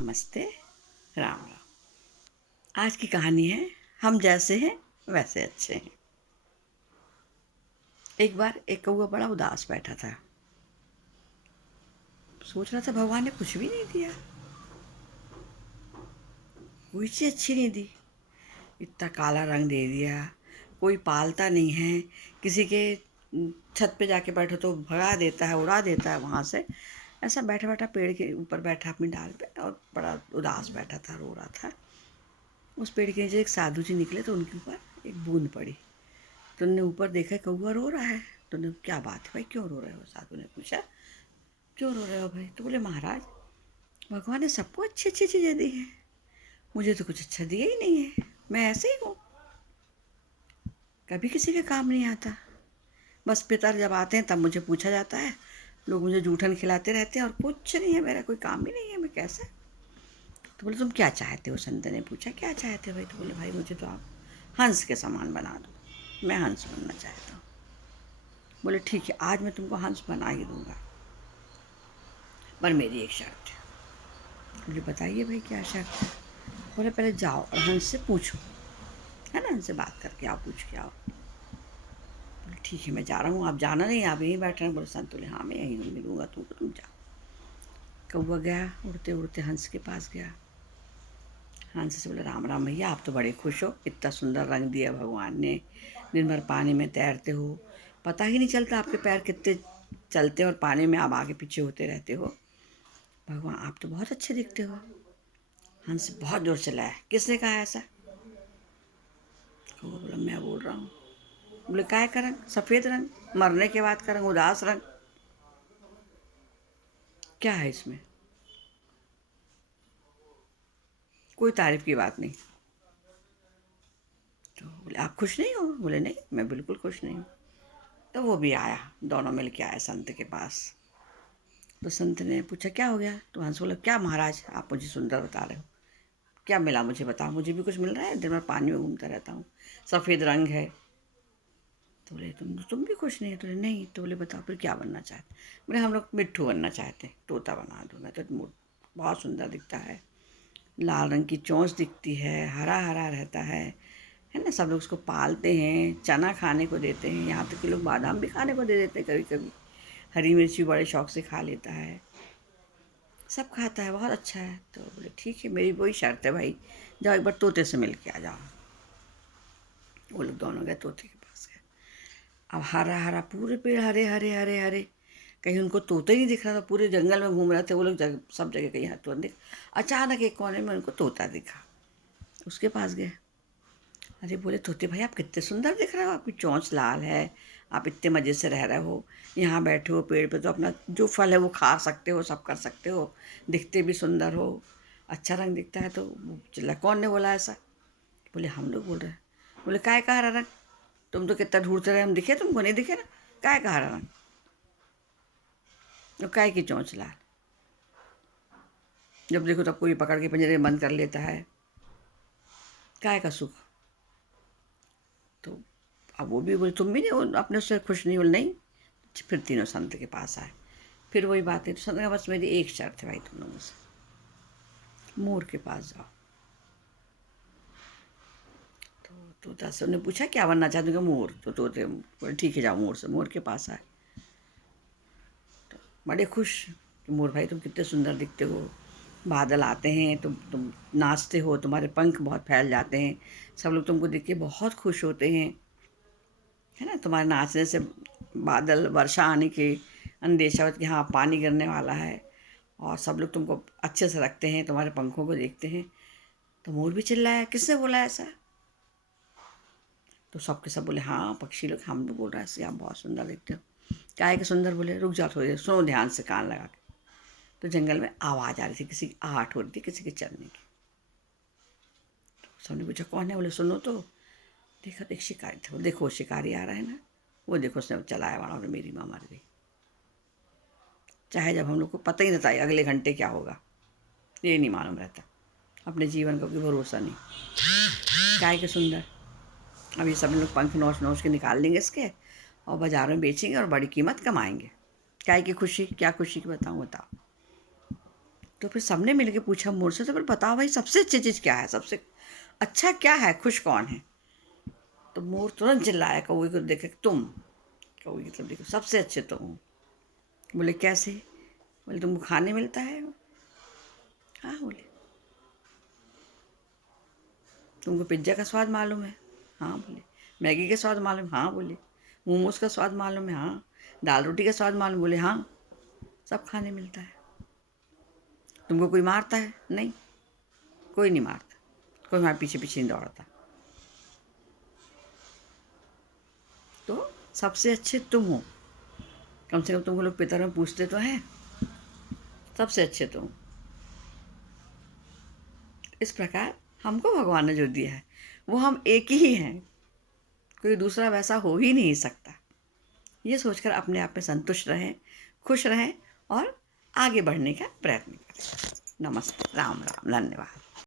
नमस्ते। राम राम। आज की कहानी है हम जैसे हैं वैसे अच्छे हैं। एक बार एक कौवा बड़ा उदास बैठा था। सोच रहा था भगवान ने कुछ भी नहीं दिया, कोई चीज़ अच्छी नहीं दी। इतना काला रंग दे दिया, कोई पालता नहीं है। किसी के छत पे जाके बैठो तो भगा देता है, उड़ा देता है वहाँ से। ऐसा बैठा बैठा पेड़ के ऊपर बैठा अपनी डाल पे और बड़ा उदास बैठा था, रो रहा था। उस पेड़ के नीचे एक साधु जी निकले तो उनके ऊपर एक बूंद पड़ी। तो उन्होंने ऊपर देखा कौवा रो रहा है। तो उन्होंने क्या बात है भाई, क्यों रो रहे हो? साधु ने पूछा, क्यों रो रहे हो भाई? तो बोले, महाराज भगवान ने सबको अच्छी अच्छी चीज़ें दी हैं, मुझे तो कुछ अच्छा दिया ही नहीं है। मैं ऐसे ही हूँ, कभी किसी के काम नहीं आता। बस पितर जब आते हैं तब मुझे पूछा जाता है, लोग मुझे जूठन खिलाते रहते हैं और कुछ नहीं है, मेरा कोई काम ही नहीं है, मैं कैसे? तो बोले, तुम क्या चाहते हो? संत ने पूछा, क्या चाहते हो भाई? तो बोले, भाई मुझे तो आप हंस के समान बना दो, मैं हंस बनना चाहता हूँ। बोले, ठीक है, आज मैं तुमको हंस बना ही दूंगा, पर मेरी एक शर्त है। बोले, बताइए भाई क्या शर्त है? बोले, पहले जाओ और हंस से पूछो, है ना, हंस से बात करके आओ, पूछ के आओ। बोले, ठीक है, मैं जा रहा हूँ, आप जाना नहीं, आप यहीं बैठ रहे हैं। बोले, संत बोले, हाँ मैं यहीं मिलूंगा तुमको, तुम जाओ। कौवा गया, उड़ते उड़ते हंस के पास गया। हंस से बोले, राम राम भैया, आप तो बड़े खुश हो, इतना सुंदर रंग दिया भगवान ने, दिन भर पानी में तैरते हो, पता ही नहीं चलता आपके पैर कितने चलते हैं और पानी में आप आगे पीछे होते रहते हो। भगवान, आप तो बहुत अच्छे दिखते हो। हंस बहुत जोर चिल्लाया, किसने कहा ऐसा? कौवा बोला, मैं बोल रहा हूँ। बोले, काय का रंग? सफ़ेद रंग, मरने के बाद का रंग, उदास रंग, क्या है इसमें? कोई तारीफ की बात नहीं। तो बोले, आप खुश नहीं हो? बोले, नहीं मैं बिल्कुल खुश नहीं हूँ। तो वो भी आया, दोनों मिल के आए संत के पास। तो संत ने पूछा, क्या हो गया? तो हंस बोला, क्या महाराज, आप मुझे सुंदर बता रहे हो, क्या मिला मुझे बताओ, मुझे भी कुछ मिल रहा है, दिन भर पानी में घूमता रहता हूँ, सफ़ेद रंग है। तो बोले, तुम भी खुश नहीं है? तो बोले, नहीं। तो बोले, बताओ फिर क्या बनना चाहते? बोले, हम लोग मिट्ठू बनना चाहते हैं, तोता बना दो, मैं तो बहुत सुंदर दिखता है, लाल रंग की चोंच दिखती है, हरा हरा रहता है ना, सब लोग उसको पालते हैं, चना खाने को देते हैं, यहाँ तक कि लोग बादाम भी खाने को दे देते हैं कभी कभी, हरी मिर्ची बड़े शौक से खा लेता है, सब खाता है, बहुत अच्छा है। तो बोले, ठीक है, मेरी वही शर्त है भाई, जाओ एक बार तोते से मिल के आ जाओ। वो लोग दोनों गए, तोते के पास गए। अब हरा हरा पूरे पेड़, हरे हरे हरे हरे, कहीं उनको तोता ही नहीं दिख रहा था, पूरे जंगल में घूम रहे थे वो लोग, सब जगह कहीं हाथ तो दिख। अचानक एक कोने में उनको तोता दिखा, उसके पास गए। अरे बोले, तोते भाई आप कितने सुंदर दिख रहे हो, आपकी चोंच लाल है, आप इतने मज़े से रह रहे हो, यहाँ बैठे हो पेड़ पे, तो अपना जो फल है वो खा सकते हो, सब कर सकते हो, दिखते भी सुंदर हो, अच्छा रंग दिखता है। तो वो चिल्ला, कौन ने बोला ऐसा? बोले, हम लोग बोल रहे हैं। बोले, काय का हरा रंग? तुम तो कितना ढूंढते रहे, हम दिखे तुमको? नहीं दिखे ना, काय का हरा रंग? तो काय की चोंच लाल? जब देखो तब कोई पकड़ के पिंजरे में बंद कर लेता है, काय का सुख? तो अब वो भी बोले, तुम भी नहीं अपने उससे खुश नहीं? बोले, नहीं। फिर तीनों संत के पास आए, फिर वही बात है। तो संत का, बस मेरी एक शर्त है भाई, तुम लोगों से मोर के पास जाओ। तो तोता से उन्हें पूछा, क्या बनना चाहते हो? मोर। तो तोते बोले, ठीक है जाओ, मोर से, मोर के पास आए। तो बड़े खुश कि मोर भाई तुम कितने सुंदर दिखते हो, बादल आते हैं, तुम नाचते हो, तुम्हारे पंख बहुत फैल जाते हैं, सब लोग तुमको देख के बहुत खुश होते हैं, है ना, तुम्हारे नाचने से बादल, वर्षा आने की अंदेशा होती कि हाँ पानी गिरने वाला है, और सब लोग तुमको अच्छे से रखते हैं, तुम्हारे पंखों को देखते हैं। तो मोर भी चिल्लाया, किसने बोला ऐसा? तो सब के सब बोले, हाँ पक्षी लोग, हम भी बोल रहे हैं ऐसे, आप बहुत सुंदर दिखते हो। काहे के सुंदर? बोले, रुक जाओ थोड़ी देर, सुनो ध्यान से, कान लगा के। तो जंगल में आवाज़ आ रही थी, किसी की आहट हो रही थी, किसी के चलने की। सबने पूछा, कौन है? बोले, सुनो तो। देखा, देख शिकारी थे, देखो शिकारी आ रहा है ना, वो देखो उसने चलाया वाला, और मेरी माँ मर गई। चाहे जब हम लोग को पता ही नहीं था अगले घंटे क्या होगा, ये नहीं मालूम रहता, अपने जीवन का कोई भरोसा नहीं। काय के सुंदर, अब ये सब लोग पंख नोच नोच के निकाल लेंगे इसके, और बाजार में बेचेंगे और बड़ी कीमत कमाएंगे। काय की खुशी, क्या खुशी की बताऊँ, बताओ। तो फिर सबने मिलके पूछा मोर से, तो फिर बताओ भाई सबसे अच्छी चीज़ क्या है, सबसे अच्छा क्या है, खुश कौन है? तो मोर तुरंत चिल्लाया कौवे को देख के, तुम। कौवे की तरफ देखो, सबसे अच्छे तुम हो। बोले कैसे? बोले तुमको खाने मिलता है। हाँ बोले। तुमको पिज्ज़ा का स्वाद मालूम है? हाँ बोले। मैगी का स्वाद मालूम? हाँ बोले। मोमोज का स्वाद मालूम है? हाँ। दाल रोटी का स्वाद मालूम? बोले हाँ। सब खाने मिलता है। तुमको कोई मारता है? नहीं, कोई नहीं मारता, कोई हमारे पीछे पीछे नहीं दौड़ता। तो सबसे अच्छे तुम हो, कम से कम तुमको लोग पितर में पूछते तो हैं, सबसे अच्छे तुम। इस प्रकार हमको भगवान ने जो दिया है वो हम एक ही हैं, कोई दूसरा वैसा हो ही नहीं सकता। ये सोचकर अपने आप में संतुष्ट रहें, खुश रहें और आगे बढ़ने का प्रयत्न करें। नमस्ते, राम राम, धन्यवाद।